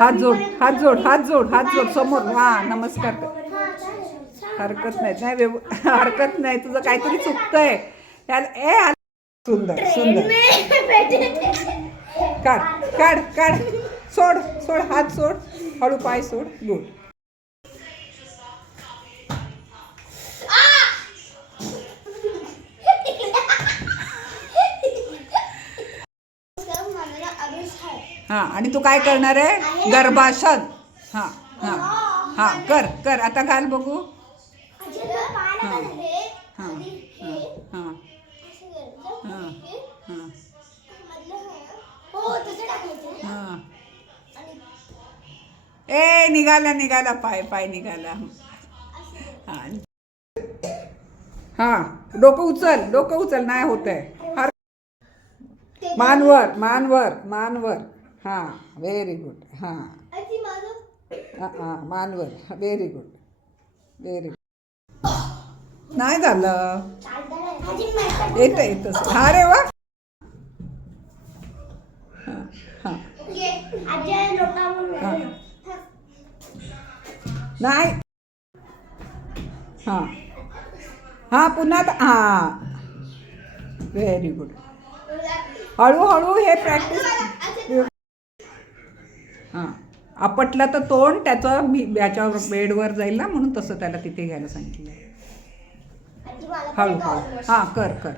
हात जोड हात जोड हात जोड हात जोड समोर. हा नमस्कार. हरकत नाही नाही व्यव हरकत नाही. तुझं काहीतरी चुकतंय. त्याला ए सुंदर सुंदर. काढ काढ काढ. सोड सोड हात सोड हळू पाय सोड. गुड. हां आणि तू काय करणार आहे? गर्भासन हां हां हां कर कर. आता घाल बघू. हां हां हां हां. हां ए निघाला निघाला. पाय पाय निघाला. हां. हां डोकं उचल. डोकं उचल. नाही होत आहे मानवर मानवर मानवर हा व्हेरी गुड हा. हां मानवर. व्हेरी गुड व्हेरी गुड नाही झालं. येतं येतं हा रे वा. हां नाही. हां. हां पुन्हा हां. व्हेरी गुड हळूहळू हे प्रॅक्टिस हां. आपटला तर तोंड त्याचं मी याच्यावर बेडवर जाईल ना म्हणून तसं त्याला तिथे घ्यायला सांगितलं हळू हळू हां कर कर.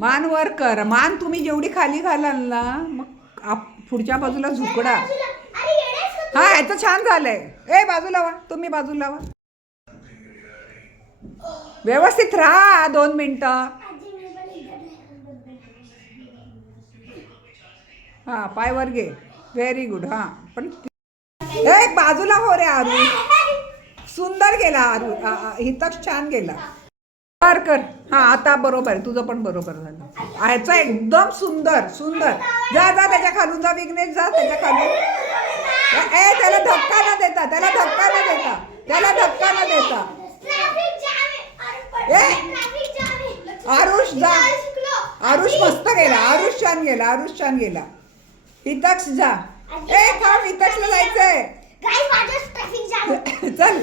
मान वर कर. मान तुम्ही जेवढी खाली घालाल ना मग आप पुढच्या बाजूला झुकडा हा याचं छान झालंय. ए बाजूला वा. तुम्ही बाजूला वा. व्यवस्थित राहा दोन मिनिटं. हा पाय वर घे. व्हेरी गुड हा. पण बाजूला हो रे आरू. सुंदर गेला आरू. हितक छान गेला. कर कर. हा आता बरोबर आहे. तुझं पण बरोबर झालं. ह्याचं एकदम सुंदर सुंदर. जा जा त्याच्या खालून जा विघ्नेश जा त्याच्या खालून. ए त्याला धक्का न देता त्याला धक्का न देता त्याला धक्का न देता आरुष जा आरुष मस्त गेला आरुष छान गेला आरुष छान गेला. हितक्ष जा. ए थांब हितक्षला जायचंय. चल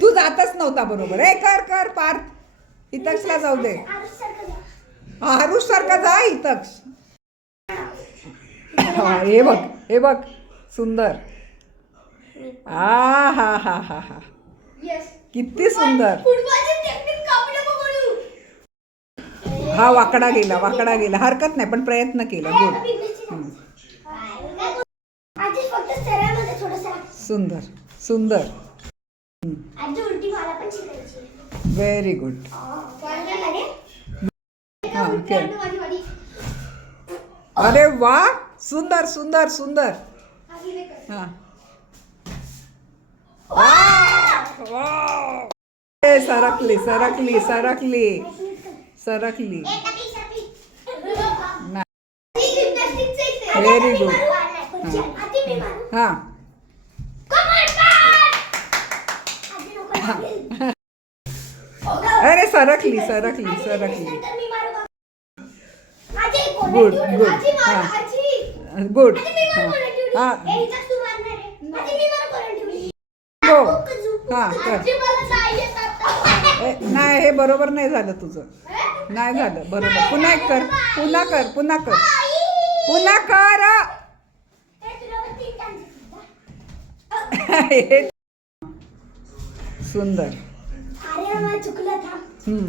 तू जातच नव्हता बरोबर. ए कर कर पार्थ. हितक्षला जाऊ दे. आरुष सारखा जा हितक्ष हा बघ हे बघ सुंदर. आ हा हा हा हा. किती सुंदर. हा वाकडा गेला वाकडा गेला. हरकत नाही पण प्रयत्न केला. गुड. सुंदर सुंदर. आजी उलटी मला पण शिकायची. Very good? हा. अरे वा! सुंदर सुंदर सुंदर. हे सरकली सरकली सरकली. सरकली. मी मारू. हा. अरे सरकली सरकली सरकली. आजी, मार, हा. गुड? हा? हो. हा, नाही हे बरोबर नाही झालं तुझं? नाही झालं. बरोबर. पुन्हा एक कर. पुन्हा कर. पुन्हा कर! पुन्हा कर. सुंदर. चुकलं हम्म.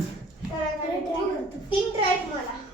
तीन ट्राय मला.